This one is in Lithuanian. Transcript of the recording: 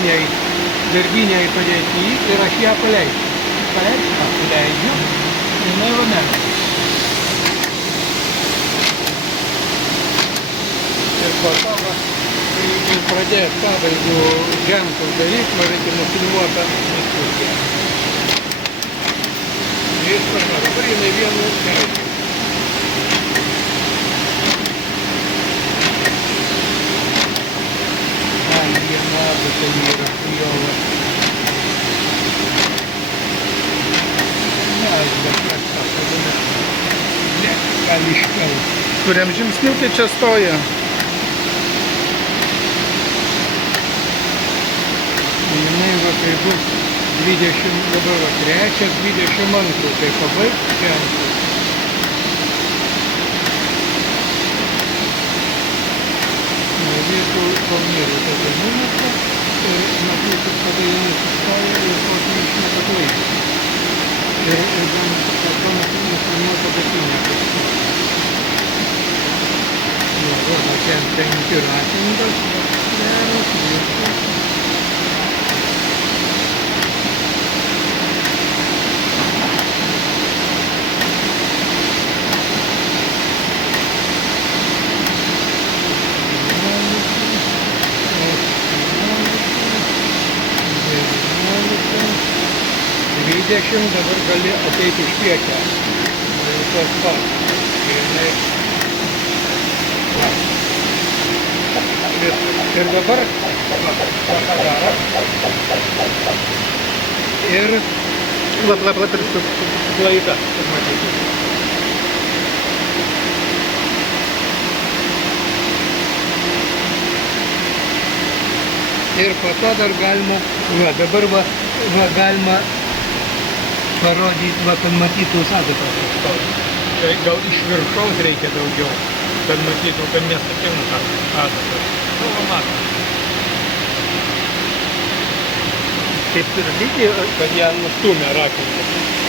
darbiniai padėti ir aš ją paleidžiu. Paleidžiu, jinai va mėgsta. Ir po to, kai pradės pabaigu ženklus daryti, man reikia nufilmuotą diskusiją. Ir dabar jinai vienu leidžiu. Ладно, tai yra хуjovo. Aš bet kažką padame. Ne, gal iškelt. Kuriam žingsniukė čia stoja? Jinai va kai bus 20, dabar va 3-22, tai pabaigs ženklus. Vietų kaunėlių tada numeta ir matysit, kada jinai sustoja ir kokį išmeta klaidą. Ir tuo metu nufilmuota datinė. Va, ten 5 ratingas, geras, viskas. Dabar gali ateiti iš priekio. Tas pats. Ir dabar padaro. Ir Lap ir su klaida, kaip matyti. Ir po to dar galima, dabar galima parodyti, kad matytus adatos atstovai. Čia gal iš viršaus reikia daugiau, kad matytų, kad nesutinka adatos. Nu, va matom. Kaip ir lygiai, kad ją nustumė ratingas.